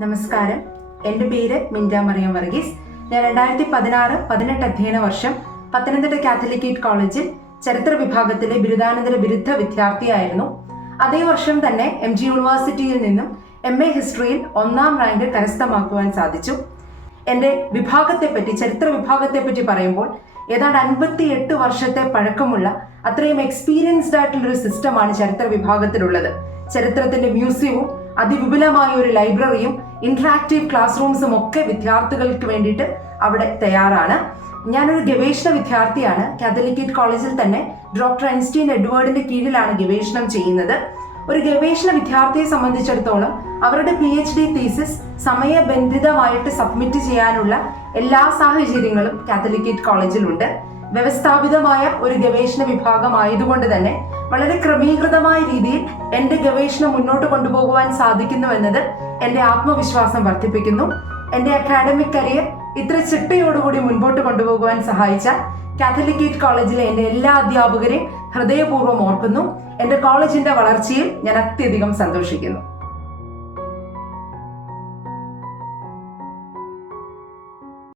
നമസ്കാരം. എൻ്റെ പേര് മിൻഡ മറിയം വർഗീസ്. ഞാൻ 2016-18 അധ്യയന വർഷം പത്തനംതിട്ട കാത്തലിക് കോളേജിൽ ചരിത്ര വിഭാഗത്തിലെ ബിരുദാനന്തര ബിരുദ വിദ്യാർത്ഥിയായിരുന്നു. അതേ വർഷം തന്നെ MG യൂണിവേഴ്സിറ്റിയിൽ നിന്നും MA ഹിസ്റ്ററിയിൽ 1ാം റാങ്ക് കരസ്ഥമാക്കുവാൻ സാധിച്ചു. എൻ്റെ വിഭാഗത്തെപ്പറ്റി, ചരിത്ര വിഭാഗത്തെപ്പറ്റി പറയുമ്പോൾ ഏതാണ്ട് 58 വർഷത്തെ പഴക്കമുള്ള അത്രയും എക്സ്പീരിയൻസ്ഡ് ആയിട്ടുള്ളൊരു സിസ്റ്റമാണ് ചരിത്ര വിഭാഗത്തിലുള്ളത്. ചരിത്രത്തിന്റെ മ്യൂസിയവും അതിവിപുലമായ ഒരു ലൈബ്രറിയും ഇന്ററാക്റ്റീവ് ക്ലാസ് റൂംസും ഒക്കെ വിദ്യാർത്ഥികൾക്ക് വേണ്ടിയിട്ട് അവിടെ തയ്യാറാണ്. ഞാനൊരു ഗവേഷണ വിദ്യാർത്ഥിയാണ്. കാത്തലിക് കോളേജിൽ തന്നെ ഡോക്ടർ ഐൻസ്റ്റീൻ എഡ്വേർഡിന്റെ കീഴിലാണ് ഗവേഷണം ചെയ്യുന്നത്. ഒരു ഗവേഷണ വിദ്യാർത്ഥിയെ സംബന്ധിച്ചിടത്തോളം അവരുടെ PhD തീസിസ് സമയബന്ധിതമായിട്ട് സബ്മിറ്റ് ചെയ്യാനുള്ള എല്ലാ സാഹചര്യങ്ങളും കാത്തലിക് കോളേജിലുണ്ട്. വ്യവസ്ഥാപിതമായ ഒരു ഗവേഷണ വിഭാഗം ആയതുകൊണ്ട് തന്നെ വളരെ ക്രമീകൃതമായ രീതിയിൽ എൻ്റെ ഗവേഷണം മുന്നോട്ട് കൊണ്ടുപോകുവാൻ സാധിക്കുന്നുവെന്നത് എൻ്റെ ആത്മവിശ്വാസം വർദ്ധിപ്പിക്കുന്നു. എൻ്റെ അക്കാഡമിക് കരിയർ ഇത്ര ചിട്ടയോടുകൂടി മുൻപോട്ട് കൊണ്ടുപോകുവാൻ സഹായിച്ച കാത്തലിക് കോളേജിലെ എൻ്റെ എല്ലാ അധ്യാപകരെയും ഹൃദയപൂർവ്വം ഓർക്കുന്നു. എൻ്റെ കോളേജിന്റെ വളർച്ചയിൽ ഞാൻ അത്യധികം സന്തോഷിക്കുന്നു.